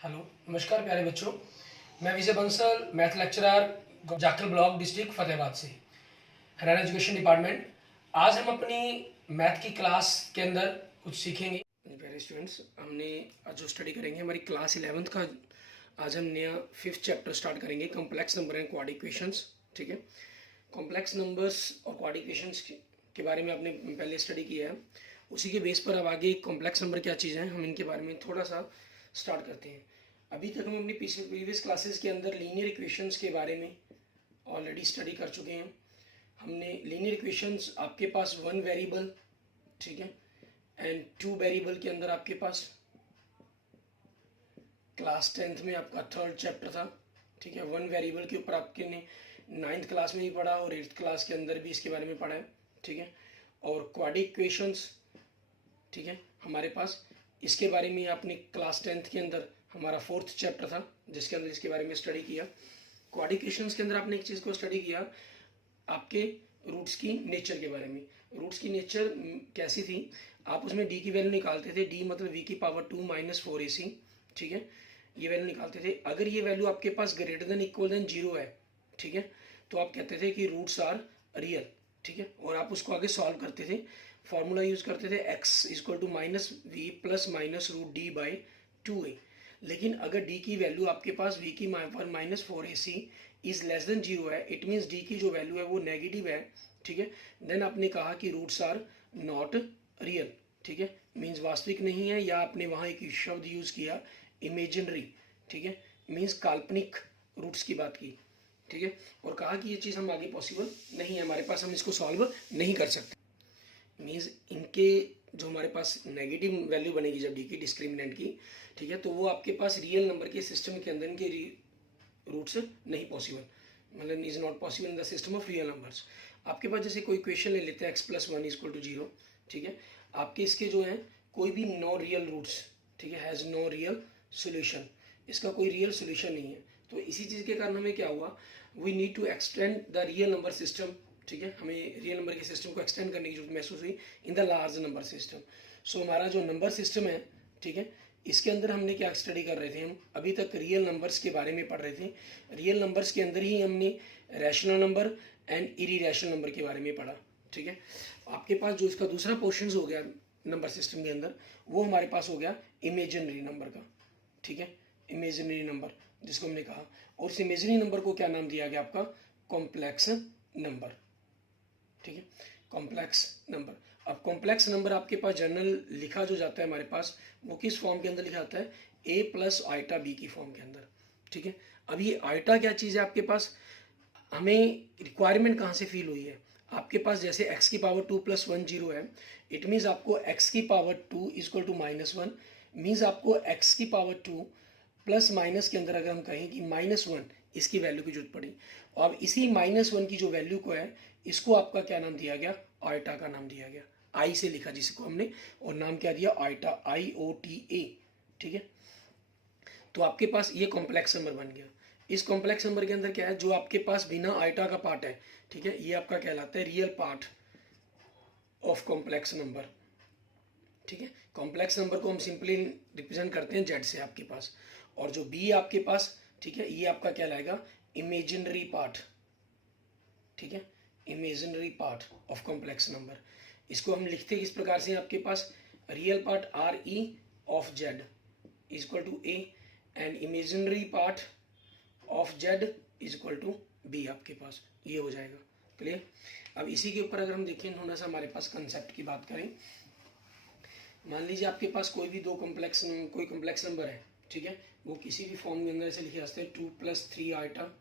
Hello, नमस्कार प्यारे बच्चों। मैं Vijay Bansal, math lecturer, Jakhal block, district Fatehabad से, हरियाणा एजुकेशन डिपार्टमेंट। आज हम अपनी मैथ की क्लास के अंदर कुछ सीखेंगे। प्यारे स्टूडेंट्स, हमने आज जो स्टडी करेंगे हमारी क्लास 11th का। आज हम नया 5th चैप्टर स्टार्ट करेंगे, complex number and quad equations. ठीक है, कॉम्प्लेक्स नंबर्स और क्वाड इक्वेशंस के बारे में आपने पहले स्टडी किया है। उसी के बेस पर अब आगे कॉम्प्लेक्स नंबर क्या चीज़ है, हम इनके बारे में थोड़ा सा स्टार्ट करते हैं। अभी तक हम अपनी प्रीवियस क्लासेस के अंदर लीनियर इक्वेशंस के बारे में ऑलरेडी स्टडी कर चुके हैं। हमने लीनियर इक्वेशंस, आपके पास वन वेरिएबल, ठीक है, एंड टू वेरिएबल के अंदर आपके पास क्लास 10th में आपका 3rd चैप्टर था। ठीक है, वन वेरिएबल के ऊपर आपके ने 9th क्लास में भी पढ़ा और 8th क्लास के अंदर भी इसके बारे में पढ़ा है। ठीक है, और क्वाड्रिक इक्वेशंस, ठीक है, हमारे पास इसके बारे में आपने क्लास 10th के अंदर हमारा 4th चैप्टर था जिसके अंदर इसके बारे में स्टडी किया। क्वाड्रिक इक्वेशंस के अंदर आपने एक चीज़ को स्टडी किया, आपके रूट्स की नेचर के बारे में। रूट्स की नेचर कैसी थी, आप उसमें डी की वैल्यू निकालते थे, डी मतलब वी की पावर 2 माइनस 4ac। ठीक है, ये वैल्यू निकालते थे। अगर ये वैल्यू आपके पास ग्रेटर देन इक्वल देन 0 है, ठीक है, तो आप कहते थे कि रूट्स आर रियल। ठीक है, और आप उसको आगे सॉल्व करते थे, फॉर्मूला यूज करते थे x equal to minus v plus minus root D by 2a। लेकिन अगर d की वैल्यू आपके पास v की power minus 4ac is less than 0 है, इट मीन्स d की जो वैल्यू है वो नेगेटिव है। ठीक है, देन आपने कहा कि रूट्स आर नॉट रियल। ठीक है, मीन्स वास्तविक नहीं है, या आपने वहाँ एक शब्द यूज किया इमेजिनरी। ठीक है, मीन्स काल्पनिक रूट्स की बात की। ठीक है, और कहा कि ये चीज़ हम आगे पॉसिबल नहीं है हमारे पास, हम इसको सॉल्व नहीं कर सकते। मीन्स इनके जो हमारे पास नेगेटिव वैल्यू बनेगी जब डी की डिस्क्रिमिनेंट की, ठीक है, तो वो आपके पास रियल नंबर के सिस्टम के अंदर इनके रूट्स नहीं पॉसिबल, मतलब is not possible in the system of real numbers. आपके पास जैसे कोई इक्वेशन ले लेते हैं x प्लस 1 इक्वल टू 0। ठीक है, आपके इसके जो है कोई भी नो रियल रूट्स, ठीक है, हैज़ नो रियल सोल्यूशन, इसका कोई रियल सोल्यूशन नहीं है। तो इसी चीज़ के कारण हमें क्या हुआ, we need to extend the real number system. ठीक है, हमें रियल नंबर के सिस्टम को एक्सटेंड करने की जरूरत महसूस हुई in the large number system. So हमारा जो नंबर सिस्टम है, ठीक है, इसके अंदर हमने क्या स्टडी कर रहे थे, हम अभी तक रियल नंबर्स के बारे में पढ़ रहे थे। रियल नंबर्स के अंदर ही हमने रैशनल नंबर एंड इरीरेशनल नंबर के बारे में पढ़ा। ठीक है, आपके पास जो इसका दूसरा पोर्शन हो गया नंबर सिस्टम के अंदर, वो हमारे पास हो गया इमेजिनरी नंबर का। ठीक है, इमेजिनरी नंबर जिसको हमने कहा, और उस इमेजिनरी नंबर को क्या नाम दिया गया आपका, कॉम्प्लेक्स नंबर। ठीक है, कॉम्प्लेक्स नंबर। अब कॉम्प्लेक्स नंबर आपके पास जनरल लिखा जो जाता है हमारे पास, वो किस फॉर्म के अंदर लिखा जाता है, a प्लस आइटा बी की फॉर्म के अंदर। ठीक है, अब ये आइटा क्या चीज़ है आपके पास, हमें रिक्वायरमेंट कहाँ से फील हुई है, आपके पास जैसे x की पावर 2 प्लस 1 0 है, इट मीन्स आपको x की पावर 2 इक्वल टू -1, मीन्स आपको x की पावर 2 प्लस माइनस के अंदर अगर हम कहें कि -1 इसकी वैल्यू की जरूरत पड़ी, और अब इसी -1 की जो वैल्यू को है, इसको आपका क्या नाम दिया गया, आइटा का नाम दिया गया, आई से लिखा जिसको हमने, और नाम क्या दिया, आइटा, IOTA। ठीक है, तो आपके पास ये कॉम्प्लेक्स नंबर बन गया। इस कॉम्प्लेक्स नंबर के अंदर क्या है, जो आपके पास बिना आइटा का पार्ट है, ठीक है, ये आपका कहलाता है real part of complex number. ठीक है, कॉम्प्लेक्स नंबर को हम सिंपली रिप्रेजेंट करते हैं जेड से आपके पास, और जो बी आपके पास, ठीक है, ये आपका क्या लाएगा, इमेजिनरी पार्ट। ठीक है, imaginary part of complex number. इसको हम लिखते किस प्रकार से, आपके पास real part RE of Z equal to A and imaginary part of Z equal to B, आपके पास ये हो जाएगा। क्लियर। अब इसी के ऊपर अगर हम देखें थोड़ा सा हमारे पास कंसेप्ट की बात करें, मान लीजिए आपके पास कोई भी कोई कॉम्प्लेक्स नंबर है, ठीक है, वो किसी भी फॉर्म के अंदर ऐसे लिखे जा सकते हैं 2 + 3 आइटा।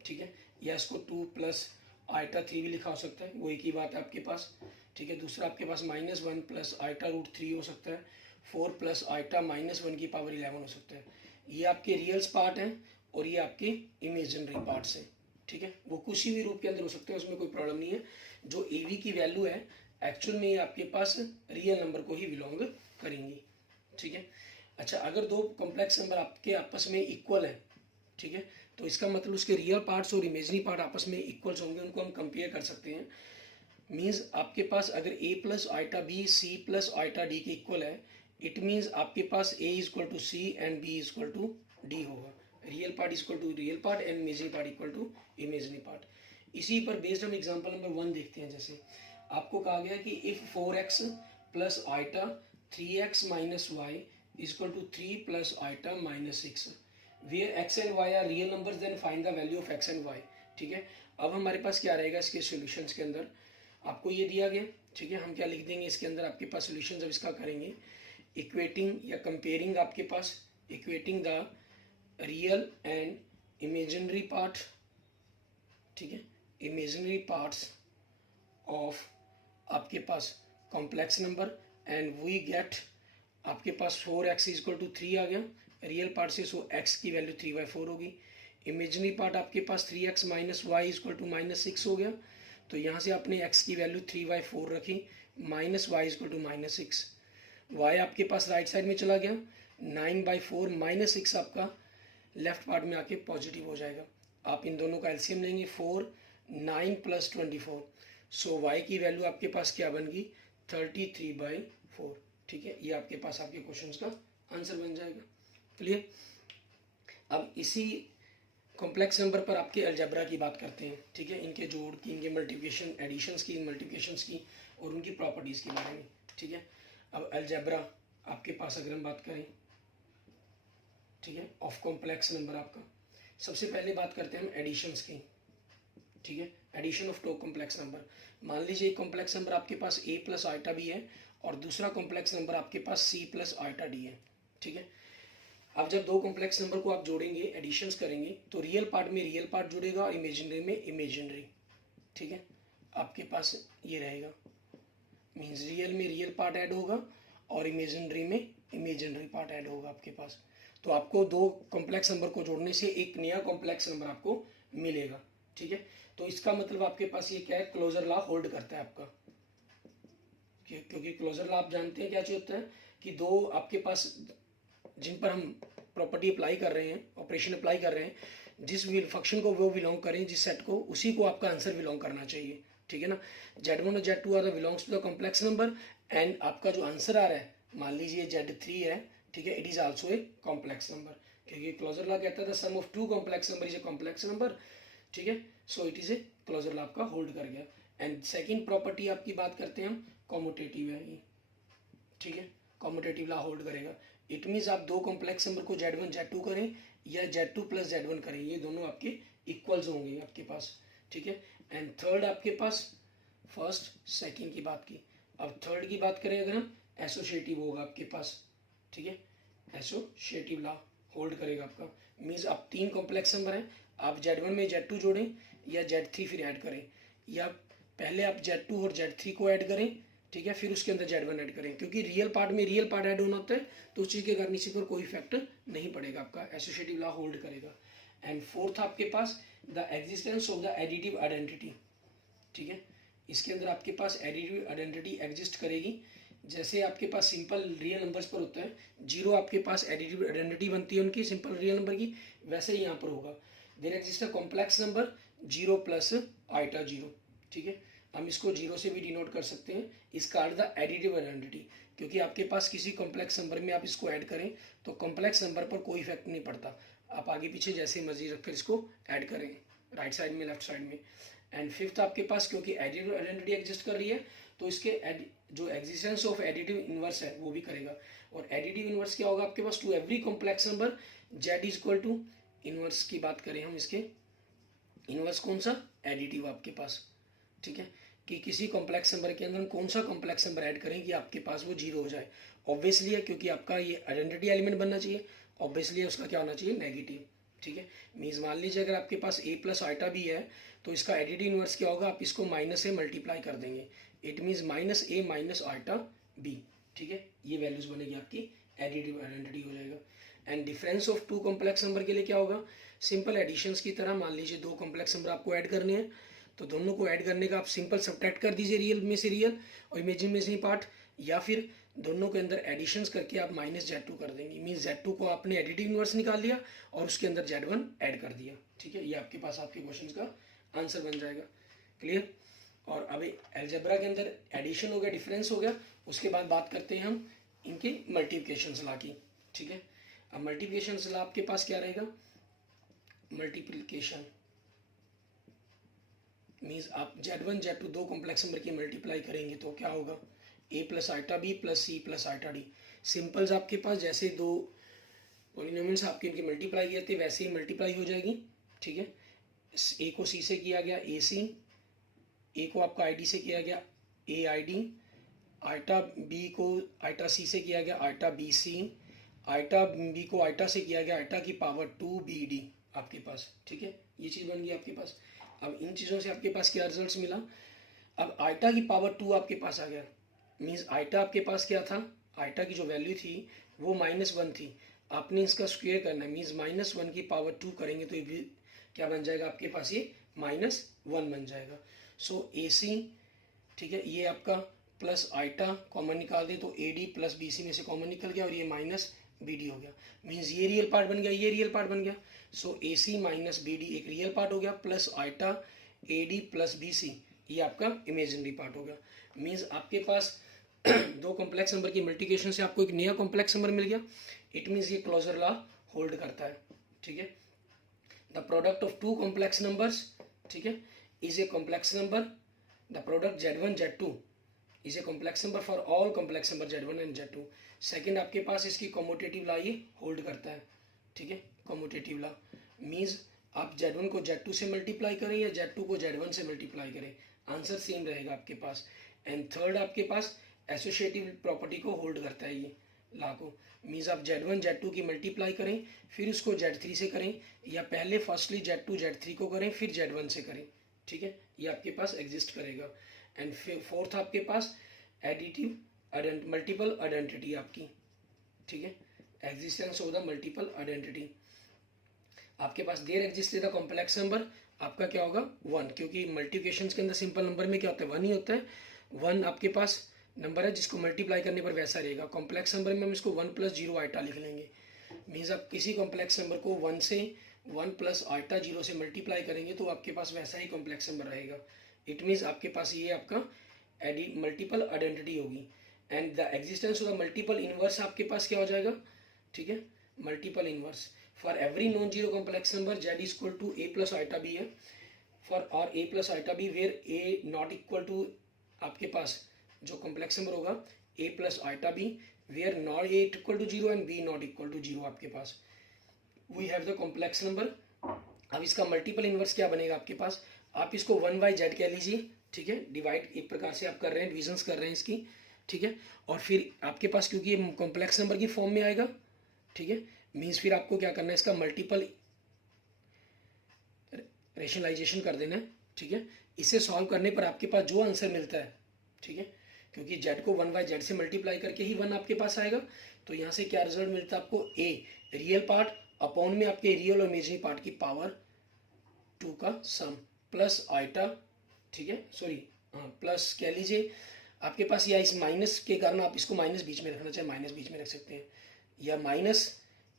ठीक है, या इसको 2 + आइटा 3 भी लिखा हो सकता है, वो एक ही बात है आपके पास। ठीक है, दूसरा आपके पास -1 + आइटा रूट 3 हो सकता है, 4 + आइटा -1 की पावर 11 हो सकता है। ये आपके रियल्स पार्ट हैं और ये आपके इमेजिनरी पार्ट्स हैं। ठीक है, वो किसी भी रूप के अंदर हो सकते हैं, उसमें कोई प्रॉब्लम नहीं है। जो AV की वैल्यू है एक्चुअल में ये आपके पास रियल नंबर को ही बिलोंग करेंगी। ठीक है, अच्छा, अगर दो कॉम्प्लेक्स नंबर आपके आपस में इक्वल है, ठीक है, तो इसका मतलब उसके रियल पार्ट्स और इमेजिनरी पार्ट आपस में इक्वल्स होंगे, उनको हम कंपेयर कर सकते हैं। मीन्स आपके पास अगर A + iota B C + iota D के इक्वल है, इट मीन्स आपके पास a is equal to C and b is equal to D होगा, real part is equal to real part and imaginary part equal to imaginary part. इसी पर based हम example number 1 देखते हैं। जैसे आपको कहा गया कि if 4x plus iota 3x minus y is equal to 3 plus iota minus 6 where x and y are real numbers then find the value of x and y। ठीक है, अब हमारे पास क्या रहेगा इसके सॉल्यूशंस के अंदर, आपको ये दिया गया। ठीक है, हम क्या लिख देंगे इसके अंदर, आपके पास सॉल्यूशंस अब इसका करेंगे इक्वेटिंग या कंपेयरिंग, आपके पास equating the real and imaginary part. ठीक है, इमेजिनरी पार्ट्स ऑफ आपके पास complex number and we get आपके पास 4x इज इक्वल टू 3 आ गया रियल पार्ट से, सो x की वैल्यू 3/4 होगी। इमेजिनरी पार्ट आपके पास 3x minus y is equal to minus 6 हो गया, तो यहाँ से आपने x की वैल्यू 3/4 रखी, minus y is equal to minus 6। y आपके पास राइट साइड में चला गया, 9/4 माइनस 6 आपका लेफ्ट पार्ट में आके पॉजिटिव हो जाएगा। आप इन दोनों का एलसीएम लेंगे 4, 9 प्लस 24, सो y की वैल्यू आपके पास क्या बन गई 33/4। ठीक है, ये आपके पास आपके क्वेश्चन का आंसर बन जाएगा। क्लियर। अब इसी कॉम्प्लेक्स नंबर पर आपके अलजेब्रा की बात करते हैं। ठीक है, इनके जोड़ की, इनके मल्टीप्लिकेशन, एडिशंस की, मल्टीप्लिकेशंस की और उनकी प्रॉपर्टीज़ के बारे में। ठीक है, अब अलजेब्रा आपके पास अगर हम बात करें, ठीक है, ऑफ कॉम्प्लेक्स नंबर आपका, सबसे पहले बात करते हैं हम एडिशंस की। ठीक है, addition of two complex number. मान लीजिए एक कॉम्प्लेक्स नंबर आपके पास a प्लस आइटा बी है और दूसरा कॉम्प्लेक्स नंबर आपके पास c प्लस आइटा डी है। ठीक है, अब जब दो कॉम्प्लेक्स नंबर को आप जोड़ेंगे, एडिशंस करेंगे, तो रियल पार्ट में रियल पार्ट जुड़ेगा और इमेजिनरी में इमेजिनरी। ठीक है, आपके पास ये रहेगा, मीन्स रियल में रियल पार्ट ऐड होगा और इमेजिनरी में इमेजिनरी पार्ट ऐड होगा आपके पास। तो आपको दो कॉम्प्लेक्स नंबर को जोड़ने से एक नया कॉम्प्लेक्स नंबर आपको मिलेगा। ठीक है, तो इसका मतलब आपके पास ये क्या है, क्लोजर लॉ होल्ड करता है आपका, क्योंकि क्लोजर लॉ आप जानते हैं क्या चीज होता है कि दो आपके पास जिन पर हम प्रॉपर्टी अप्लाई कर रहे हैं, ऑपरेशन अप्लाई कर रहे हैं, जिस फंक्शन को वो बिलोंग करें, जिस सेट को, उसी को आपका आंसर बिलोंग करना चाहिए। ठीक है ना, Z1 और Z2 are the belongs to the complex number and आपका जो आंसर आ रहा है, मान लीजिए Z3 है, ठीक है, it is also a complex number, क्योंकि क्लोजर लॉ कहता है the sum of two complex number is a complex number. ठीक है, so it is a closure law आपका होल्ड कर गया। एंड सेकेंड प्रॉपर्टी आपकी बात करते हैं हम, कॉम्यूटेटिव है ये। ठीक है, कॉम्यूटेटिव लॉ होल्ड करेगा। इट मीन्स आप दो कॉम्प्लेक्स नंबर को Z1 Z2 करें या Z2 प्लस Z1 करें, ये दोनों आपके इक्वल्स होंगे आपके पास। ठीक है, एंड थर्ड आपके पास, फर्स्ट सेकंड की बात की, अब थर्ड की बात करें अगर हम, एसोसिएटिव होगा आपके पास। ठीक है, एसोसिएटिव लॉ होल्ड करेगा आपका। मीन्स आप तीन कॉम्प्लेक्स नंबर हैं, आप Z1 में Z2 जोड़ें या Z3 फिर ऐड करें, या पहले आप Z2 और Z3 को ऐड करें, ठीक है, फिर उसके अंदर Z1 ऐड करें, क्योंकि रियल पार्ट में रियल पार्ट ऐड होना होता है, तो उस चीज़ के कारण इसी पर कोई इफेक्ट नहीं पड़ेगा, आपका एसोसिएटिव लॉ होल्ड करेगा। एंड फोर्थ आपके पास the existence of the additive identity. ठीक है, इसके अंदर आपके पास एडिटिव आइडेंटिटी एग्जिस्ट करेगी। जैसे आपके पास सिंपल रियल नंबर्स पर होता है, जीरो आपके पास एडिटिव आइडेंटिटी बनती है उनकी सिंपल रियल नंबर की, वैसे ही यहाँ पर होगा, there exist a complex number 0 plus iota 0। ठीक है, हम इसको 0 से भी डिनोट कर सकते हैं, इसका अर्थ द एडिटिव आइडेंटिटी, क्योंकि आपके पास किसी कॉम्प्लेक्स नंबर में आप इसको ऐड करें तो कॉम्प्लेक्स नंबर पर कोई इफेक्ट नहीं पड़ता, आप आगे पीछे जैसे मर्जी रखकर इसको ऐड करें, राइट साइड में, लेफ्ट साइड में। एंड फिफ्थ आपके पास, क्योंकि एडिटिव आइडेंटिटी एग्जिस्ट कर रही है, तो इसके जो एग्जिस्टेंस ऑफ एडिटिव इनवर्स है वो भी करेगा। और एडिटिव इनवर्स क्या होगा आपके पास, to every complex number Z is equal to, inverse की बात करें हम, इसके इनवर्स कौन सा, एडिटिव आपके पास। ठीक है, कि किसी कॉम्प्लेक्स नंबर के अंदर हम कौन सा कॉम्प्लेक्स नंबर ऐड करें कि आपके पास वो 0 हो जाए। ऑब्वियसली है, क्योंकि आपका ये आइडेंटिटी एलिमेंट बनना चाहिए, ऑब्वियसली उसका क्या होना चाहिए, नेगेटिव। ठीक है, मीन्स मान लीजिए अगर आपके पास a प्लस आइटा भी है, तो इसका एडिटिव इनवर्स क्या होगा, आप इसको माइनस से मल्टीप्लाई कर देंगे, it means minus a minus iota b। ठीक है, ये वैल्यूज बनेगी आपकी, एडिटिव आइडेंटिटी हो जाएगा। And difference of two complex number के लिए क्या होगा, सिंपल एडिशंस की तरह, मान लीजिए दो कॉम्प्लेक्स नंबर आपको ऐड करने हैं, तो दोनों को ऐड करने का आप सिंपल सब्ट्रैक्ट कर दीजिए रियल में से रियल और इमेजिन में से पार्ट, या फिर दोनों के अंदर एडिशंस करके आप माइनस Z2 कर देंगे, मीन्स Z2 को आपने एडिटिव इनवर्स निकाल लिया और उसके अंदर Z1 ऐड कर दिया। ठीक है, ये आपके पास आपके क्वेश्चन का आंसर बन जाएगा। क्लियर। और अब अलजेब्रा के अंदर एडिशन हो गया, डिफरेंस हो गया, उसके बाद बात करते हैं हम इनके मल्टीप्लिकेशन लॉ की, ठीक है। अब मल्टीप्लिकेशन लॉ आपके पास क्या रहेगा, मल्टीप्लिकेशन मीन्स आप Z1 Z2 दो कॉम्प्लेक्स नंबर की मल्टीप्लाई करेंगे तो क्या होगा, a plus iota b plus c plus iota d. Simples आपके पास जैसे दो पॉलिनोमियल्स आपके इनकी मल्टीप्लाई किए थे वैसे ही मल्टीप्लाई हो जाएगी, ठीक है। ए को सी से किया गया ए सी, ए को आपका आई डी से किया गया a i d, iota b को आइटा सी से किया गया iota b c, iota b को आइटा से किया गया आइटा की पावर 2 बी डी आपके पास, ठीक है। ये चीज़ बन गई आपके पास। अब इन चीज़ों से आपके पास क्या रिजल्ट्स मिला, अब आइटा की पावर 2 आपके पास आ गया, मीन्स आइटा आपके पास क्या था, आइटा की जो वैल्यू थी वो -1 थी, आपने इसका स्क्वायर करना है, मीन्स -1 की पावर 2 करेंगे तो ये क्या बन जाएगा आपके पास, ये -1 बन जाएगा। सो ए सी, ठीक है, ये आपका प्लस आइटा कॉमन निकाल दे तो a d plus b c में से कॉमन निकल गया और ये माइनस बी डी हो गया, मीन्स ये रियल पार्ट बन गया, ये रियल पार्ट बन गया। So a c minus b d एक रियल पार्ट हो गया, plus iota a d plus b c ये आपका इमेजिनरी पार्ट हो गया। मीन्स आपके पास दो कॉम्प्लेक्स नंबर की मल्टीप्लिकेशन से आपको एक नया कॉम्प्लेक्स नंबर मिल गया। इट मीन्स ये क्लोजर लॉ होल्ड करता है, ठीक है। The product of two complex numbers, ठीक है, is a complex number, the product Z1 Z2 is a complex number for all complex number Z1 and Z2। Second आपके पास इसकी कॉम्यूटेटिव लॉ ये होल्ड करता है, ठीक है। कॉम्यूटेटिव लॉ मीन्स आप Z1 को Z2 से मल्टीप्लाई करें या Z2 को Z1 से मल्टीप्लाई करें, आंसर सेम रहेगा आपके पास। एंड थर्ड आपके पास एसोसिएटिव प्रॉपर्टी को होल्ड करता है ये लॉ को, मीन्स आप Z1 Z2 की मल्टीप्लाई करें फिर उसको Z3 से करें या पहले फर्स्टली Z2 Z3 को करें फिर Z1 से करें, ठीक है, ये आपके पास एग्जिस्ट करेगा। एंड फोर्थ आपके पास एडिटिव मल्टीपल आइडेंटिटी आपकी, ठीक है, existence of the multiple identity आपके पास there exist the complex number आपका क्या होगा 1, क्योंकि मल्टीप्लिकेशन के अंदर सिंपल नंबर में क्या होता है 1 ही होता है, 1 आपके पास नंबर है जिसको मल्टीप्लाई करने पर वैसा रहेगा। कॉम्प्लेक्स नंबर में हम इसको 1 + 0 आइटा लिख लेंगे, मीन्स आप किसी कॉम्प्लेक्स नंबर को 1 से 1 + आइटा 0 से मल्टीप्लाई करेंगे तो आपके पास वैसा ही कॉम्प्लेक्स नंबर रहेगा। इट मीन्स आपके पास ये आपका मल्टीपल आइडेंटिटी होगी। And the existence of the multiple inverse आपके पास क्या हो जाएगा, ठीक है, multiple inverse for every non zero complex number Z = A + iota B है, फॉर और A + iota B where A not equal to आपके पास जो कॉम्प्लेक्स नंबर होगा A + iota B where not A = 0 and B not equal to 0 आपके पास we have the complex number. अब इसका मल्टीपल इनवर्स क्या बनेगा आपके पास, आप इसको 1/z कह लीजिए, ठीक है, डिवाइड एक प्रकार से आप कर रहे हैं, डिविजन्स कर रहे हैं इसकी, ठीक है। और फिर आपके पास क्योंकि ये कॉम्प्लेक्स नंबर की फॉर्म में आएगा, ठीक है, मीन्स फिर आपको क्या करना है इसका मल्टीपल रेशनलाइजेशन कर देना है, ठीक है। इसे सॉल्व करने पर आपके पास जो आंसर मिलता है, ठीक है, क्योंकि z को 1/z से मल्टीप्लाई करके ही 1 आपके पास आएगा, तो यहाँ से क्या रिजल्ट मिलता है आपको a रियल पार्ट अपॉन में आपके रियल और इमेजिनरी पार्ट की पावर 2 का सम प्लस आइटा, ठीक है, सॉरी हाँ प्लस कह लीजिए आपके पास, या इस माइनस के कारण आप इसको माइनस बीच में रखना चाहे माइनस बीच में रख सकते हैं, या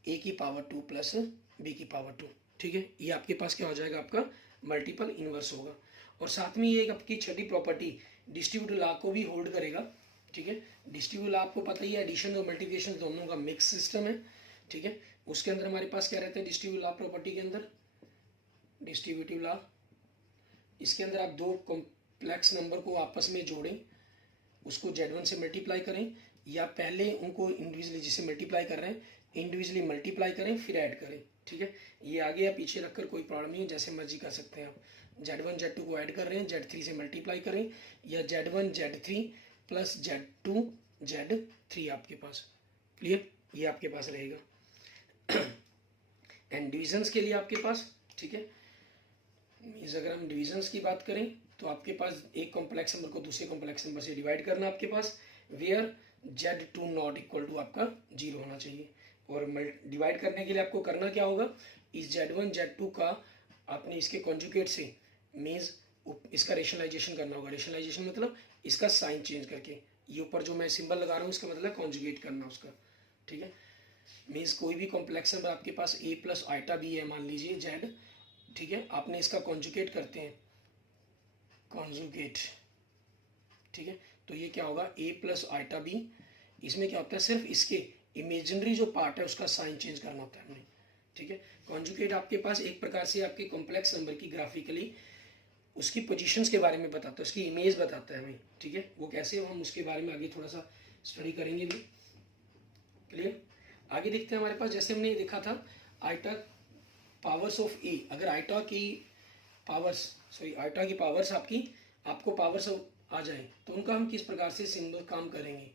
-a की पावर 2 प्लस b की पावर 2, ठीक है। ये आपके पास क्या हो जाएगा आपका मल्टीपल इनवर्स होगा। और साथ में ये आपकी छठी प्रॉपर्टी डिस्ट्रीब्यूटिव लॉ को भी होल्ड करेगा, ठीक है। डिस्ट्रीब्यूटिव लॉ आपको पता ही है एडिशन और मल्टीप्लिकेशन दोनों का मिक्स सिस्टम है, ठीक है। उसके अंदर हमारे पास क्या रहता है डिस्ट्रीब्यूटिव लॉ प्रॉपर्टी के अंदर, डिस्ट्रीब्यूटिव लॉ इसके अंदर आप दो कॉम्प्लेक्स नंबर को आपस में जोड़ें, उसको Z1 से मल्टीप्लाई करें या पहले उनको इंडिविजुअली जिसे मल्टीप्लाई कर रहे हैं इंडिविजुअली मल्टीप्लाई करें फिर ऐड करें, ठीक है। ये आगे या पीछे रखकर कोई प्रॉब्लम नहीं है, जैसे मर्जी कर सकते हैं आप। Z1 Z2 को ऐड कर रहे हैं Z3 से मल्टीप्लाई करें या Z1 Z3 plus Z2 Z3 आपके पास, क्लियर, ये आपके पास रहेगा। एंड डिविजन्स के लिए आपके पास, ठीक है, मीन्स अगर हम डिविजन्स की बात करें तो आपके पास एक कॉम्प्लेक्स नंबर को दूसरे कॉम्प्लेक्स नंबर से डिवाइड करना आपके पास, where Z2 not equal to आपका 0 होना चाहिए। और डिवाइड करने के लिए आपको करना क्या होगा, इस Z1 Z2 का आपने इसके कॉन्जुगेट से मीन्स इसका रेशनलाइजेशन करना होगा। रेशनलाइजेशन मतलब इसका साइन चेंज करके, ये ऊपर जो मैं सिंबल लगा रहा हूँ इसका मतलब कॉन्जुगेट करना उसका, ठीक है। मीन्स कोई भी कॉम्प्लेक्स नंबर आपके पास A + आइटा B है मान लीजिए Z, ठीक है, आपने इसका कॉन्जुगेट करते हैं कॉन्जुगेट, ठीक है, तो ये क्या होगा A + आइटा B इसमें क्या होता है, सिर्फ इसके इमेजिनरी जो पार्ट है उसका साइन चेंज करना होता है हमने, ठीक है। कॉन्जुगेट आपके पास एक प्रकार से आपके कॉम्प्लेक्स नंबर की ग्राफिकली उसकी पोजीशंस के बारे में बताता है, उसकी इमेज बताता है हमें, ठीक है। वो कैसे, हम उसके बारे में आगे थोड़ा सा स्टडी करेंगे भी। क्लियर। आगे देखते हैं हमारे पास, जैसे हमने देखा था आइटा पावर्स ऑफ ए, अगर आइटा की पावर्स आपको पावर्स आ जाए तो उनका हम किस प्रकार से सिंबल काम करेंगे।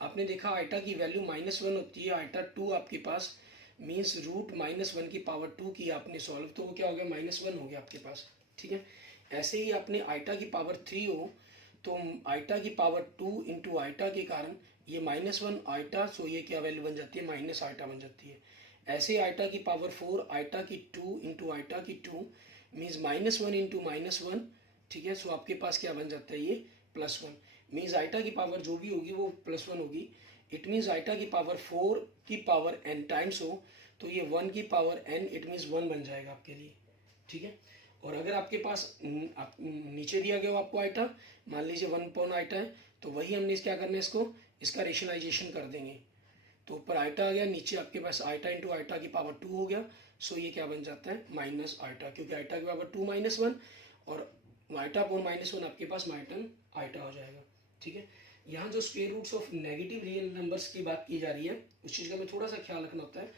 आपने देखा आइटा की वैल्यू -1 होती है, आइटा 2 आपके पास मीन्स √-1 की पावर 2 की आपने सॉल्व, तो वो क्या हो गया, -1 हो गया आपके पास, ठीक है। ऐसे ही आपने आइटा की पावर 3 हो तो आइटा की पावर 2 इंटू आइटा के कारण ये -1 आइटा, सो ये क्या वैल्यू बन जाती है, माइनस आइटा बन जाती है। ऐसे आइटा की पावर 4 आइटा की 2 इंटू आइटा की 2 मीन्स -1 इंटू -1, ठीक है। सो आपके पास क्या बन जाता है, ये +1 मीन्स आइटा की पावर जो भी होगी वो +1 होगी। इट मीन्स आइटा की पावर 4 की पावर n टाइम्स हो तो ये 1 की पावर n, इट मीन्स 1 बन जाएगा आपके लिए, ठीक है। और अगर आपके पास नीचे दिया गया हो आपको आइटा, मान लीजिए 1 आइटा है, तो वही हमने क्या करना है, इसका रेशनलाइजेशन कर देंगे। तो ऊपर आइटा आ गया, नीचे आपके पास आइटा इंटू आइटा की पावर 2 हो गया। सो ये क्या बन जाता है, माइनस आइटा, क्योंकि आइटा की पावर 2 -1 और आइटा अपॉन -1 आपके पास माइटन आइटा हो जाएगा, ठीक है। यहाँ जो square roots of negative real numbers की बात की जा रही है उस चीज़ का हमें थोड़ा सा ख्याल रखना होता है।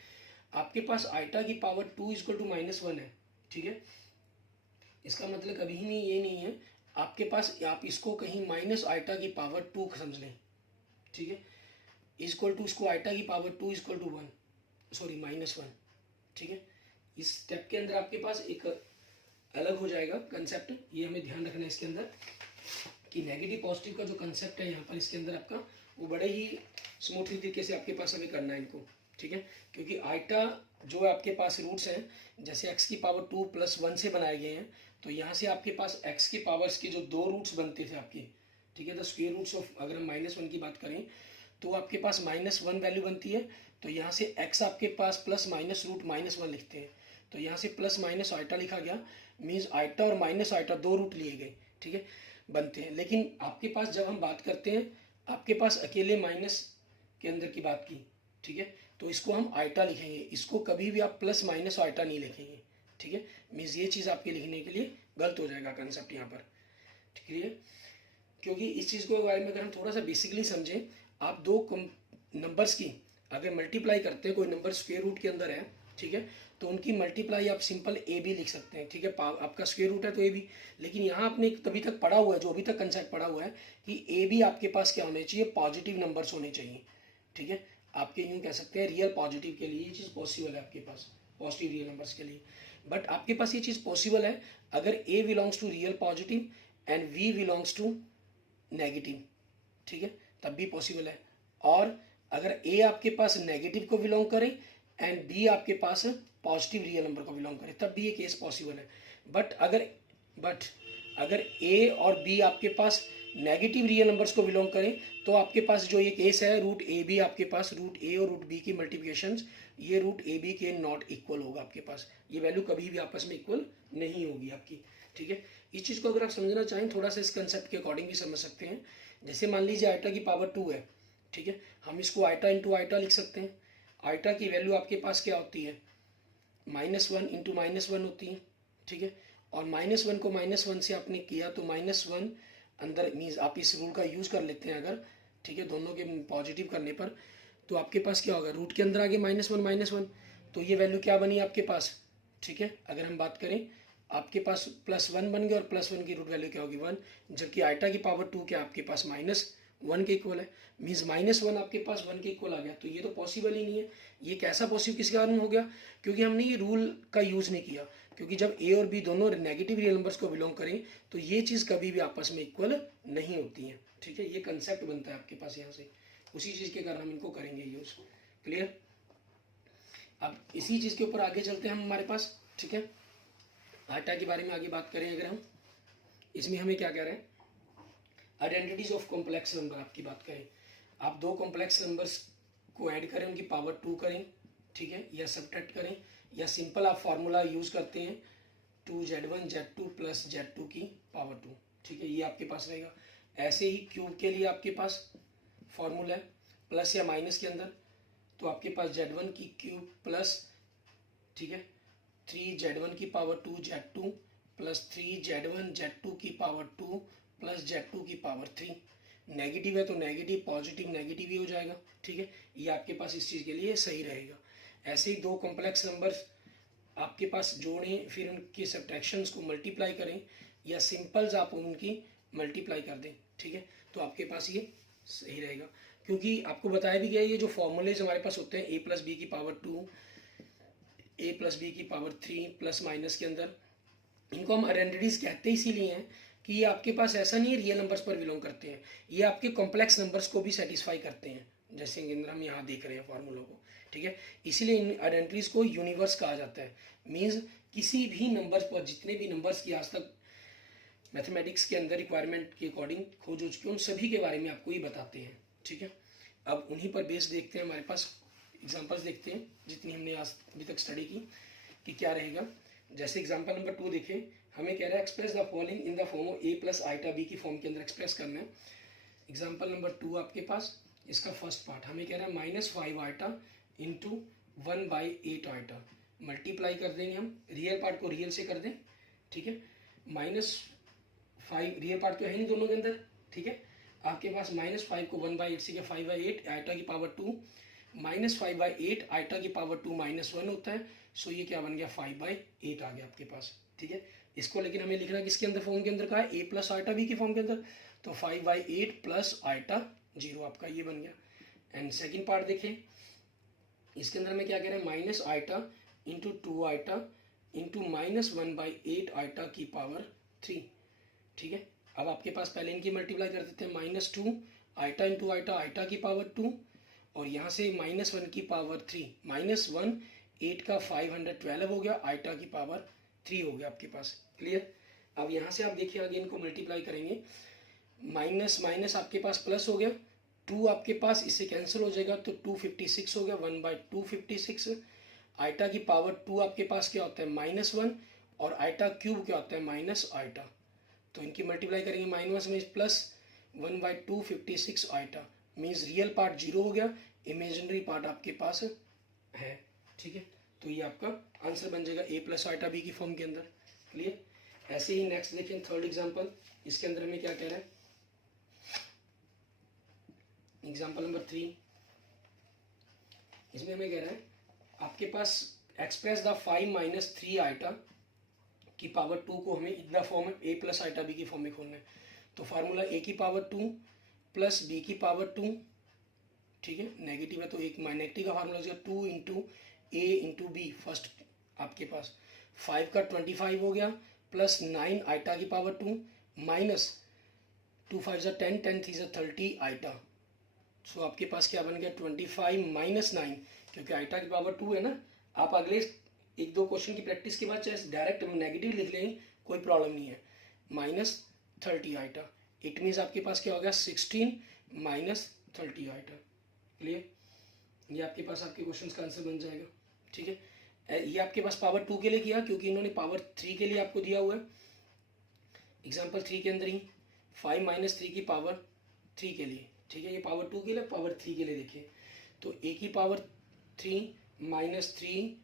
आपके पास आइटा की पावर 2 = -1 है, ठीक है। इसका मतलब कभी नहीं ये नहीं है आपके पास, आप इसको कहीं माइनस आइटा की पावर 2 समझ लें, ठीक है। इक्वल टू इसको आइटा की पावर 2 = 1, सॉरी -1, ठीक है। इस स्टेप के अंदर आपके पास एक अलग हो जाएगा कंसेप्ट, ये हमें ध्यान रखना है इसके अंदर कि नेगेटिव पॉजिटिव का जो कंसेप्ट है यहाँ पर इसके अंदर आपका, वो बड़े ही स्मूथली तरीके से आपके पास हमें करना है इनको, ठीक है। क्योंकि आइटा जो आपके पास रूट्स हैं, जैसे x की पावर 2 + 1 से बनाए गए हैं, तो यहाँ से आपके पास x की पावर्स के जो 2 रूट्स बनते थे आपके, ठीक है। द स्क्वायर रूट्स ऑफ, अगर हम -1 की बात करें तो आपके पास -1 वैल्यू बनती है, तो यहाँ से x आपके पास ±√-1 लिखते हैं, तो यहाँ से + आइटा लिखा गया, मीन्स आइटा और माइनस आइटा 2 रूट लिए गए, ठीक है, बनते हैं। लेकिन आपके पास जब हम बात करते हैं, आपके पास अकेले माइनस के अंदर की बात की, ठीक है, तो इसको हम आइटा लिखेंगे, इसको कभी भी आप + आइटा नहीं लिखेंगे, ठीक है। मीन्स ये चीज़ आपके लिखने के लिए गलत हो जाएगा कंसेप्ट यहाँ पर, ठीक है। क्योंकि इस चीज़ को बारे में अगर हम थोड़ा सा बेसिकली समझें, आप दो नंबर्स की अगर मल्टीप्लाई करते हैं, कोई नंबर स्क्वायर रूट के अंदर है, ठीक है, तो उनकी मल्टीप्लाई आप सिंपल ए बी लिख सकते हैं, ठीक है। आपका स्क्वायर रूट है तो ए बी, लेकिन यहाँ आपने तभी तक पढ़ा हुआ है, जो अभी तक कंसेप्ट पढ़ा हुआ है कि ए बी आपके पास क्या होने चाहिए, पॉजिटिव नंबर्स होने चाहिए, ठीक है। आपके यूँ कह सकते हैं रियल पॉजिटिव के लिए ये चीज़ पॉसिबल है आपके पास, पॉजिटिव रियल नंबर्स के लिए। बट आपके पास ये चीज़ पॉसिबल है अगर A belongs to real positive and V belongs to negative, ठीक है, तब भी पॉसिबल है। और अगर ए आपके पास नेगेटिव को बिलोंग करे एंड बी आपके पास पॉजिटिव रियल नंबर को बिलोंग करे, तब भी ये केस पॉसिबल है। बट अगर ए और बी आपके पास नेगेटिव रियल नंबर्स को बिलोंग करें, तो आपके पास जो ये केस है √AB, आपके पास √A और √B की मल्टीप्लिकेशंस, ये √AB के नॉट इक्वल होगा आपके पास, ये वैल्यू कभी भी आपस में इक्वल नहीं होगी आपकी, ठीक है। इस चीज़ को अगर आप समझना चाहें थोड़ा सा इस कंसेप्ट के अकॉर्डिंग भी समझ सकते हैं। जैसे मान लीजिए आइटा की पावर 2 है, ठीक है, हम इसको आइटा इंटू आइटा लिख सकते हैं। आइटा की वैल्यू आपके पास क्या होती है, -1 इंटू -1 होती है, ठीक है। और -1 को -1 से आपने किया तो -1 अंदर मीन्स आप इस रूल का यूज़ कर लेते हैं अगर, ठीक है, दोनों के पॉजिटिव करने पर, तो आपके पास क्या होगा, रूट के अंदर आगे -1, तो ये वैल्यू क्या बनी आपके पास, ठीक है। अगर हम बात करें आपके पास +1 बन गया और +1 की रूट वैल्यू क्या होगी 1, जबकि आइटा की पावर 2 क्या आपके पास -1 के इक्वल है, मीन्स -1 आपके पास 1 के इक्वल आ गया, तो ये तो पॉसिबल ही नहीं है। ये कैसा पॉसिबल किस कारण हो गया, क्योंकि हमने ये रूल का यूज़ नहीं किया, क्योंकि जब ए और बी दोनों नेगेटिव रियल नंबर्स को बिलोंग करें तो ये चीज़ कभी भी आपस में इक्वल नहीं होती है, ठीक है। ये कंसेप्ट बनता है आपके पास यहाँ से, उसी चीज़ के कारण हम इनको करेंगे यूज़, क्लियर। अब इसी चीज़ के ऊपर आगे चलते हैं हम हमारे पास, ठीक है। आइटा के बारे में आगे बात करें अगर हम, इसमें हमें क्या कह रहे हैं, आइडेंटिटीज ऑफ कॉम्प्लेक्स नंबर आपकी बात करें, आप दो कॉम्प्लेक्स नंबर्स को ऐड करें, उनकी पावर 2 करें, ठीक है, या सब्ट्रैक्ट करें, या सिंपल आप फार्मूला यूज़ करते हैं 2z1 z2 + z2 की पावर 2, ठीक है, ये आपके पास रहेगा। ऐसे ही क्यूब के लिए आपके पास फार्मूला है प्लस या माइनस के अंदर, तो आपके पास Z1 की क्यूब प्लस, ठीक है, 3Z1 की power 2 Z2 plus 3Z1 Z2 की पावर 2 प्लस Z2 की पावर 3। नेगेटिव है तो नेगेटिव, पॉजिटिव नेगेटिव ही हो जाएगा, ठीक है। ये आपके पास इस चीज़ के लिए सही रहेगा। ऐसे ही दो कॉम्प्लेक्स नंबर्स आपके पास जोड़ें, फिर उनके सब्ट्रैक्शंस को मल्टीप्लाई करें, या सिंपल्स आप उनकी मल्टीप्लाई कर दें, ठीक है, तो आपके पास ये सही रहेगा। क्योंकि आपको बताया भी गया ये जो फॉर्मूलेज हमारे पास होते हैं, a प्लस बी की पावर 2, a प्लस बी की पावर 3 प्लस माइनस के अंदर, इनको हम आइडेंटिटीज कहते इसीलिए हैं कि ये आपके पास ऐसा नहीं है रियल नंबर्स पर बिलोंग करते हैं, ये आपके कॉम्प्लेक्स नंबर्स को भी सेटिस्फाई करते हैं, जैसे कि हम यहाँ देख रहे हैं फार्मूलों को, ठीक है। इसीलिए इन आइडेंटिटीज को यूनिवर्स कहा जाता है। मीन्स किसी भी नंबर्स पर, जितने भी नंबर्स की आज तक मैथमेटिक्स के अंदर रिक्वायरमेंट के अकॉर्डिंग खोज हो चुकी है, उन सभी के बारे में आपको ये बताते हैं, ठीक है। अब उन्हीं पर बेस देखते हैं, हमारे पास एग्जांपल्स देखते हैं जितनी हमने आज अभी तक स्टडी की कि क्या रहेगा। जैसे एग्जांपल नंबर 2 देखें, हमें कह रहा है express the following in the form of a plus iota b की फॉर्म के अंदर एक्सप्रेस करना है। एग्जांपल नंबर 2 आपके पास, इसका फर्स्ट पार्ट हमें कह रहा है -5 आइटा इंटू 1/8 आइटा। मल्टीप्लाई कर देंगे हम, रियल पार्ट को रियल से कर दें, ठीक है। -5 रियल पार्ट तो है नहीं दोनों के अंदर, ठीक है। आपके पास -5 को 1/8 से क्या 5/8 आइटा की पावर 2, -5/8 आइटा की पावर 2 -1 होता है, सो ये क्या बन गया 5/8 आ गया आपके पास, ठीक है। इसको लेकिन हमें लिखना किसके अंदर, फॉर्म के अंदर का है, a प्लस आइटा b की फॉर्म के अंदर, तो 5/8 प्लस आइटा 0 आपका ये बन गया। एंड सेकेंड पार्ट देखें, इसके अंदर में क्या कह रहे हैं, minus iota into 2 iota into -1/8 iota की पावर 3, ठीक है। अब आपके पास पहले इनकी मल्टीप्लाई कर देते हैं, -2 आइटा इंटू आइटा, आइटा की पावर 2, और यहाँ से -1 की पावर 3, -1 8 का 512 हो गया, आइटा की पावर 3 हो गया आपके पास, क्लियर। अब यहाँ से आप देखिए आगे इनको मल्टीप्लाई करेंगे, माइनस माइनस आपके पास प्लस हो गया, 2 आपके पास इससे कैंसिल हो जाएगा, तो 256 हो गया, 1/256। आइटा की पावर 2 आपके पास क्या होता है -1, और आइटा क्यूब क्या होता है माइनस आइटा, तो इनकी मल्टीप्लाई करेंगे, माइनस में plus 1/256 iota, means real part 0 हो गया, इमेजिनरी पार्ट आपके पास है, ठीक है। तो ये आपका आंसर बन जाएगा a प्लस आइटा b की फॉर्म के अंदर, क्लियर। ऐसे ही नेक्स्ट देखें थर्ड एग्जांपल, इसके अंदर में क्या कह रहा है, एग्जांपल नंबर 3, इसमें हमें कह रहा है आपके पास एक्सप्रेस द 5 - 3 आइटा की पावर 2 को हमें इन द फॉर्म में a प्लस आइटा b की फॉर्म में खोलना है। तो फार्मूला a की पावर 2 प्लस b की पावर 2, ठीक है, नेगेटिव है तो एक नेगेटिव का फार्मूला हो जाएगा 2 into a into b, first आपके पास 5 का 25 हो गया, प्लस 9 आइटा की पावर 2 माइनस 2 5 ज़ा 10, 10 3 ज़ा 30 आइटा, सो आपके पास क्या बन गया 25 माइनस 9, क्योंकि आइटा की पावर 2 है ना। आप अगले 1-2 क्वेश्चन की प्रैक्टिस के बाद चाहे डायरेक्ट नेगेटिव लिख लेंगे, कोई प्रॉब्लम नहीं है, -30 आइटा, इट मीन्स आपके पास क्या हो गया 16 माइनस 30 आइटा, क्लियर। ये आपके पास आपके क्वेश्चन का आंसर बन जाएगा, ठीक है। ये आपके पास पावर 2 के लिए किया, क्योंकि इन्होंने पावर 3 के लिए आपको दिया हुआ है। एग्जाम्पल 3 के अंदर ही 5 - 3 की पावर 3 के लिए, ठीक है, ये पावर 2 के लिए, पावर 3 के लिए देखिए, तो a की पावर 3 - 3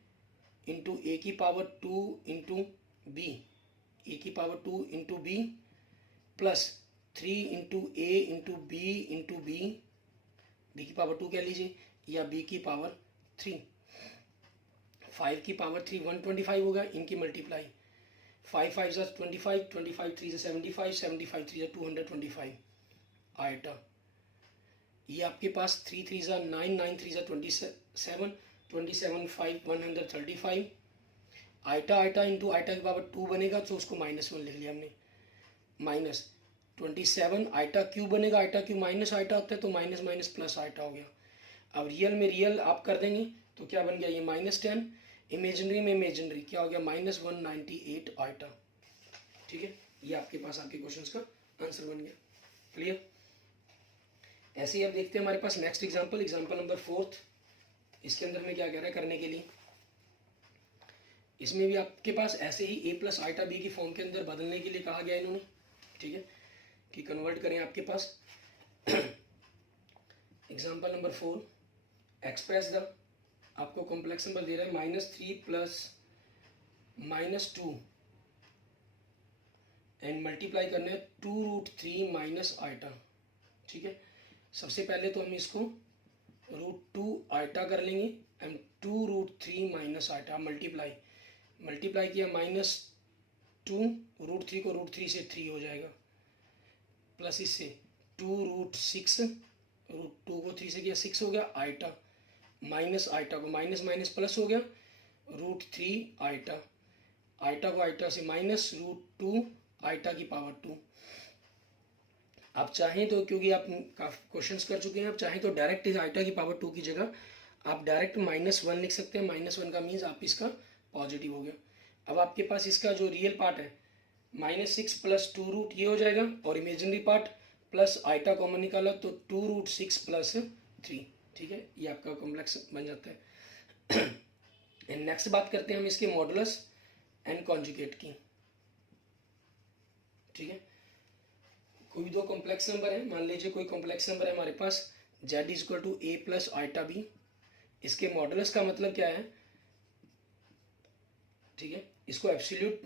इंटू a की पावर 2 इंटू बी, a की power 2 into B plus 3 into a into B की पावर 2 कह लीजिए, या b की पावर 3, 5 की पावर 3 125 होगा, इनकी मल्टीप्लाई 5 5 ज़ा 25, 25 3 ज़ा 75, 75 3 ज़ा 225 आइटा। ये आपके पास 3 3 ज़ा 9, 9 3 ज़ा 27, 27 5 135 आइटा, आइटा इंटू आइटा की पावर 2 बनेगा, तो उसको -1 लिख लिया हमने, माइनस 27 आइटा क्यूब बनेगा, आइटा क्यूब माइनस आइटा होता है, तो माइनस माइनस प्लस आइटा हो गया। अब रियल में रियल आप कर देंगे तो क्या बन गया, ये -10, इमेजिनरी में इमेजिनरी क्या हो गया -198 आइटा, ठीक है। ये आपके पास आपके क्वेश्चंस का आंसर बन गया, क्लियर। ऐसे ही अब देखते हैं हमारे पास नेक्स्ट एग्जांपल, एग्जांपल नंबर 4, इसके अंदर में क्या कह रहा है करने के लिए, इसमें भी आपके पास ऐसे ही a प्लस आइटा b की फॉर्म के अंदर बदलने के लिए कहा गया इन्होंने, ठीक है, कि कन्वर्ट करें आपके पास। एग्जाम्पल नंबर 4, एक्सप्रेस द, आपको कॉम्प्लेक्स नंबर दे रहा है -3 प्लस -2 एंड मल्टीप्लाई करना है 2√3 माइनस आइटा। ठीक है, सबसे पहले तो हम इसको √2 आइटा कर लेंगे एंड 2√3 माइनस आइटा मल्टीप्लाई किया -2 √3 को √3 से 3 हो जाएगा, प्लस इससे 2√6 √2 को 3 से किया 6 हो गया, आइटा माइनस आइटा को माइनस माइनस प्लस हो गया √3 आइटा को आइटा से माइनस √2 आइटा की पावर 2। आप चाहें तो, क्योंकि आप काफ़ी क्वेश्चंस कर चुके हैं, आप चाहें तो डायरेक्ट इस आइटा की पावर 2 की जगह आप डायरेक्ट -1 लिख सकते हैं। -1 का मीन्स आप इसका पॉजिटिव हो गया। अब आपके पास इसका जो रियल पार्ट है -6 प्लस 2 ये हो जाएगा, और imaginary part plus iota common निकाला तो 2√6 प्लस 3। ठीक है, ये आपका कॉम्प्लेक्स बन जाता है। एंड नेक्स्ट बात करते हैं हम इसके मॉडुलस एंड कॉन्जुगेट की। ठीक है, कोई भी दो कॉम्प्लेक्स नंबर है, मान लीजिए कोई कॉम्प्लेक्स नंबर है हमारे पास z = a plus iota b, इसके मॉडुलस का मतलब क्या है? ठीक है, इसको एब्सोल्यूट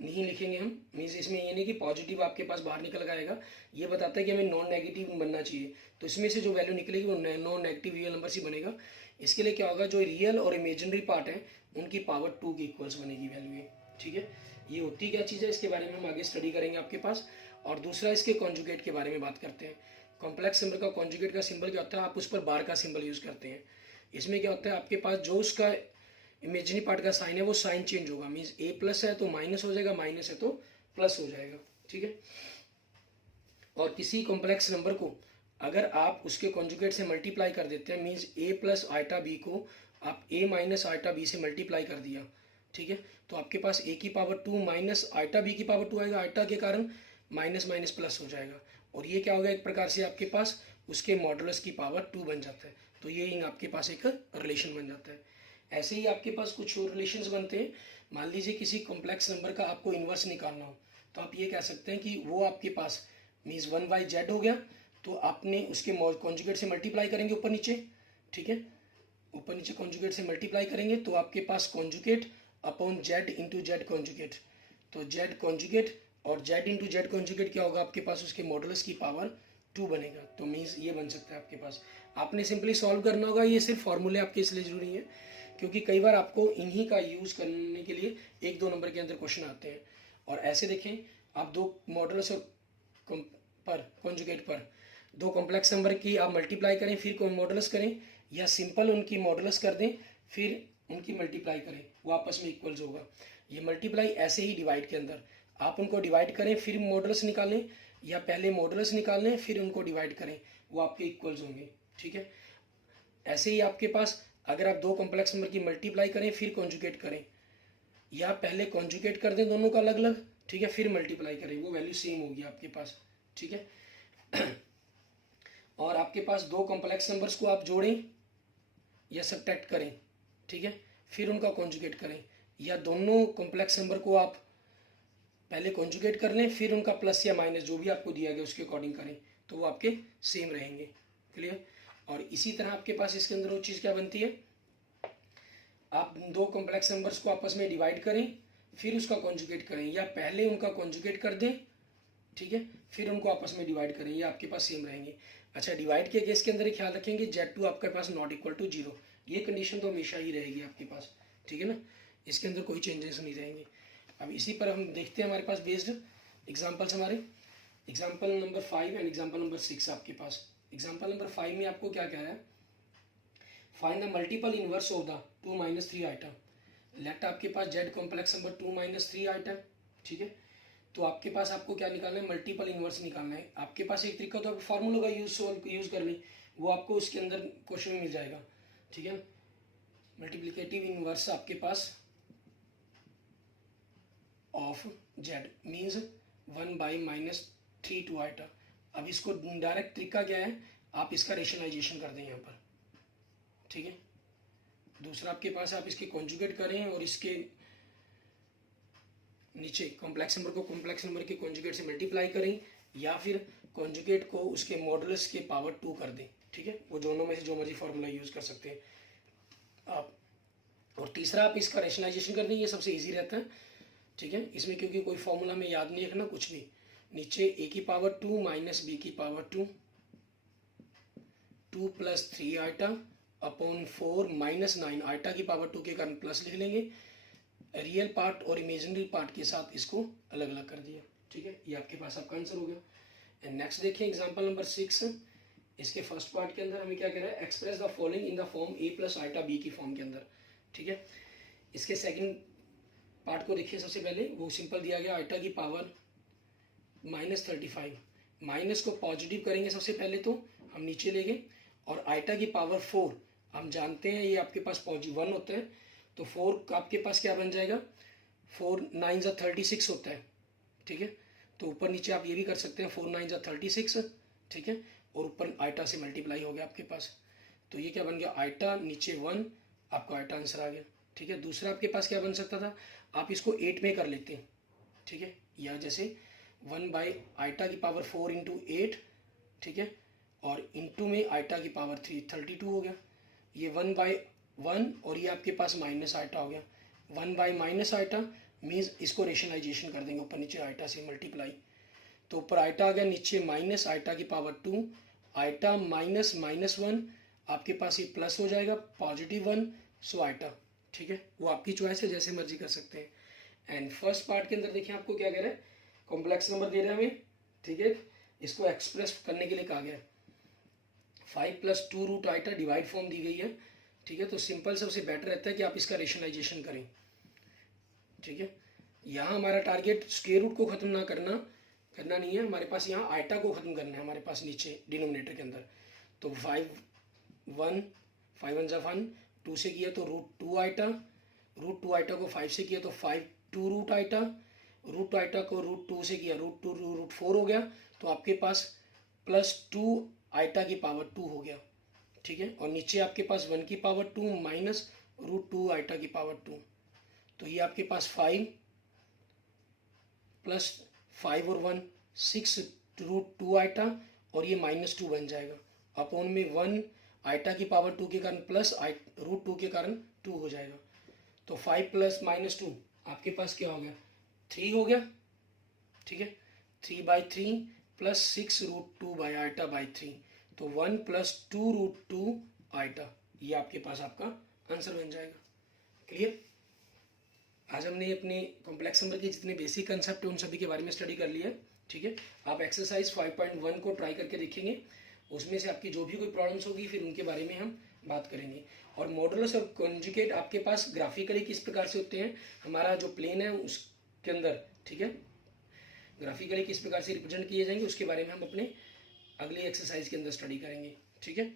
नहीं लिखेंगे हम, मीन्स इसमें ये नहीं कि पॉजिटिव आपके पास बाहर निकल आएगा, ये बताता है कि हमें नॉन नेगेटिव बनना चाहिए, तो इसमें से जो वैल्यू निकलेगी वो नॉन नेगेटिव रियल नंबर से बनेगा। इसके लिए क्या होगा, जो रियल और इमेजिनरी पार्ट है उनकी पावर 2 की इक्वल्स बनेगी वैल्यू ये। ठीक है, ये होती क्या चीज़ है, इसके बारे में हम आगे स्टडी करेंगे आपके पास। और दूसरा इसके कॉन्जुगेट के बारे में बात करते हैं। कॉम्प्लेक्स नंबर का कॉन्जुगेट का सिंबल क्या होता है, आप उस पर बार का सिंबल यूज़ करते हैं। इसमें क्या होता है, आपके पास जो उसका इमेजिनरी पार्ट का साइन है वो साइन चेंज होगा, मीन्स a प्लस है तो माइनस हो जाएगा, माइनस है तो प्लस हो जाएगा। ठीक है, और किसी कॉम्प्लेक्स नंबर को अगर आप उसके कॉन्जुगेट से मल्टीप्लाई कर देते हैं, means a plus iota b को आप a माइनस आइटा b से मल्टीप्लाई कर दिया, ठीक है, तो आपके पास a की पावर 2 माइनस आइटा b की पावर 2 आएगा, आइटा के कारण माइनस माइनस प्लस हो जाएगा, और ये क्या होगा, एक प्रकार से आपके पास उसके मॉडुलस की पावर 2 बन जाता है। तो ये आपके पास एक रिलेशन बन जाता है। ऐसे ही आपके पास कुछ और रिलेशंस बनते हैं। मान लीजिए किसी कॉम्प्लेक्स नंबर का आपको इन्वर्स निकालना हो, तो आप ये कह सकते हैं कि वो आपके पास मीन्स 1/z हो गया, तो आपने उसके कॉन्जुगेट से मल्टीप्लाई करेंगे ऊपर नीचे। ठीक है, ऊपर नीचे कॉन्जुगेट से मल्टीप्लाई करेंगे तो आपके पास conjugate upon z into Z conjugate, तो z कॉन्जुगेट और z इंटू जेड कॉन्जुगेट क्या होगा, आपके पास उसके मॉडुलस की पावर 2 बनेगा। तो मीन्स ये बन सकता है आपके पास। आपने सिंपली सॉल्व करना होगा, ये सिर्फ फॉर्मूले आपके इसलिए जरूरी है क्योंकि कई बार आपको इन्हीं का यूज़ करने के लिए 1-2 नंबर के अंदर क्वेश्चन आते हैं। और ऐसे देखें, आप दो मॉडुलस और पर कॉन्जुगेट पर दो कॉम्प्लेक्स नंबर की आप मल्टीप्लाई करें फिर मॉडुलस करें, या सिंपल उनकी मॉडुलस कर दें फिर उनकी मल्टीप्लाई करें, वो आपस में इक्वल्स होगा। ये मल्टीप्लाई ऐसे ही डिवाइड के अंदर आप उनको डिवाइड करें फिर मॉडुलस निकालें, या पहले मॉडुलस निकालें फिर उनको डिवाइड करें, वो आपके इक्वल्स होंगे। ठीक है, ऐसे ही आपके पास अगर आप दो कॉम्प्लेक्स नंबर की मल्टीप्लाई करें फिर कॉन्जुगेट करें, या पहले कॉन्जुगेट कर दें दोनों का अलग अलग, ठीक है, फिर मल्टीप्लाई करें, वो वैल्यू सेम होगी आपके पास। ठीक है, और आपके पास दो कॉम्प्लेक्स नंबर्स को आप जोड़ें या सब्ट्रैक्ट करें, ठीक है, फिर उनका कॉन्जुगेट करें, या दोनों कॉम्प्लेक्स नंबर को आप पहले कॉन्जुगेट कर लें फिर उनका प्लस या माइनस जो भी आपको दिया गया उसके अकॉर्डिंग करें, तो वो आपके सेम रहेंगे। क्लियर। और इसी तरह आपके पास इसके अंदर वो चीज़ क्या बनती है, आप दो कॉम्प्लेक्स नंबर्स को आपस में डिवाइड करें फिर उसका कॉन्जुगेट करें, या पहले उनका कॉन्जुगेट कर दें, ठीक है, फिर उनको आपस में डिवाइड करें, ये आपके पास सेम रहेंगे। अच्छा, डिवाइड के केस के अंदर ही ख्याल रखेंगे z2 आपके पास नॉट इक्वल टू 0, ये कंडीशन तो हमेशा ही रहेगी आपके पास। ठीक है ना, इसके अंदर कोई चेंजेस नहीं रहेंगे। अब इसी पर हम देखते हैं हमारे पास बेस्ड एग्जाम्पल्स, हमारे example number 5 and example number 6 आपके पास। एग्जाम्पल नंबर 5 में आपको क्या कह रहा है, find the multiple inverse of the 2 - 3 item. Let आपके पास z कॉम्प्लेक्स नंबर 2 - 3 आइटम। ठीक है, तो आपके पास आपको क्या निकालना है, मल्टीपल इनवर्स निकालना है। आपके पास एक तरीका तो आप फार्मूला का यूज कर लें, वो आपको उसके अंदर क्वेश्चन में मिल जाएगा। ठीक है, मल्टीप्लिकेटिव इनवर्स आपके पास ऑफ z मीन्स 1/-3 2 आइटा। अब इसको डायरेक्ट तरीका क्या है, आप इसका रेशनलाइजेशन कर दें यहाँ पर। ठीक है, दूसरा आपके पास आप इसके कॉन्जुगेट करें और इसके नीचे कॉम्प्लेक्स नंबर को कॉम्प्लेक्स नंबर के कॉन्जुगेट से मल्टीप्लाई करें, या फिर कॉन्जुगेट को उसके मॉडुलस के पावर 2 कर दें। ठीक है, वो दोनों में से जो मर्जी फार्मूला यूज़ कर सकते हैं आप। और तीसरा आप इसका रेशनलाइजेशन कर देंगे, ये सबसे ईजी रहता है, ठीक है। इसमें क्योंकि कोई फॉर्मूला में याद नहीं रखना कुछ भी, नीचे a की पावर 2 माइनस b की पावर 2 2 प्लस 3 आइटा अपॉन 4 माइनस 9 आइटा की पावर 2 के कारण प्लस लिख लेंगे, रियल पार्ट और इमेजिनरी पार्ट के साथ इसको अलग अलग कर दिया, ठीक है। ये आपके पास आपका आंसर हो गया। एंड नेक्स्ट देखिए एग्जांपल नंबर 6, इसके फर्स्ट पार्ट के अंदर हमें क्या कह रहा है, express the following in the form a plus iota b की फॉर्म के अंदर, ठीक है। इसके सेकंड पार्ट को देखिए, सबसे पहले वो सिंपल दिया गया आइटा की पावर -35, माइनस को पॉजिटिव करेंगे सबसे पहले तो हम नीचे लेंगे, और आइटा की पावर 4 हम जानते हैं ये आपके पास पॉजिटिव 1 होता है, तो 4 आपके पास क्या बन जाएगा, 4 9 जा 36 होता है, ठीक है। तो ऊपर नीचे आप ये भी कर सकते हैं, 4 9 जा 36, ठीक है, और ऊपर आइटा से मल्टीप्लाई हो गया आपके पास, तो ये क्या बन गया, आइटा नीचे 1, आपका आइटा आंसर आ गया, ठीक है। दूसरा आपके पास क्या बन सकता था, आप इसको 8 में कर लेते हैं, ठीक है, या जैसे 1 बाई आइटा की पावर 4 इंटू 8, ठीक है, और इंटू में आइटा की पावर 3 32 हो गया, ये 1 बाई 1 और ये आपके पास माइनस आइटा हो गया, 1 बाई माइनस आइटा मीन्स इसको रेशनलाइजेशन कर देंगे ऊपर नीचे आइटा से मल्टीप्लाई, तो ऊपर आइटा आ गया, नीचे माइनस आइटा की पावर 2, आइटा माइनस -1, आपके पास ये प्लस हो जाएगा पॉजिटिव 1, सो आइटा, ठीक है। वो आपकी चॉइस है, जैसे मर्जी कर सकते हैं। एंड फर्स्ट पार्ट के अंदर देखिए आपको क्या कह रहा है, कॉम्प्लेक्स नंबर दे रहे हैं हमें, ठीक है, इसको एक्सप्रेस करने के लिए कहा गया है, 5 + 2 रूट आइटा डिवाइड फॉर्म दी गई है, ठीक है। तो सिंपल सबसे बेटर रहता है कि आप इसका रेशनलाइजेशन करें, ठीक है। यहाँ हमारा टारगेट स्क्वायर रूट को ख़त्म ना करना नहीं है, हमारे पास यहाँ आइटा को ख़त्म करना है हमारे पास नीचे डिनोमिनेटर के अंदर, तो 5 1 1 जा 1, 2 से किया तो √2 आइटा, √2 आइटा को 5 से किया तो 5 2 रूट आइटा, रूट आइटा को √2 से किया √2 √4 हो गया, तो आपके पास +2 आइटा की पावर 2 हो गया, ठीक है। और नीचे आपके पास 1 की पावर 2 माइनस √2 आइटा की पावर 2, तो ये आपके पास 5 + 5 और 1 6 √2 आइटा, और ये -2 बन जाएगा, अपॉन में 1 आइटा की पावर 2 के कारण प्लस √2 के कारण 2 हो जाएगा, तो 5 + -2 आपके पास क्या हो गया, 3 हो गया, ठीक है। 3/3 + 6 √2 बाई आइटा बाई 3, तो 1 + 2 √2 आइटा, ये आपके पास आपका आंसर बन जाएगा। क्लियर। आज हमने अपने कॉम्प्लेक्स नंबर के जितने बेसिक कंसेप्ट है उन सभी के बारे में स्टडी कर लिया है, ठीक है। आप एक्सरसाइज 5.1 को ट्राई करके देखेंगे, उसमें से आपकी जो भी कोई प्रॉब्लम्स होगी फिर उनके बारे में हम बात करेंगे। और मॉडुलस और कॉन्जुगेट आपके पास ग्राफिकली किस प्रकार से होते हैं, हमारा जो प्लेन है उसके अंदर, ठीक है, ग्राफिकली किस प्रकार से रिप्रेजेंट किए जाएंगे उसके बारे में हम अपने अगली एक्सरसाइज के अंदर स्टडी करेंगे, ठीक है।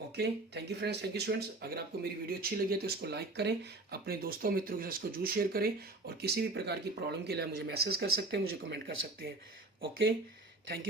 Okay, thank you friends, thank you students. अगर आपको मेरी वीडियो अच्छी लगी है तो इसको लाइक करें, अपने दोस्तों मित्रों के साथ इसको जरूर शेयर करें, और किसी भी प्रकार की प्रॉब्लम के लिए मुझे मैसेज कर सकते हैं, मुझे कमेंट कर सकते हैं। Okay, thank you.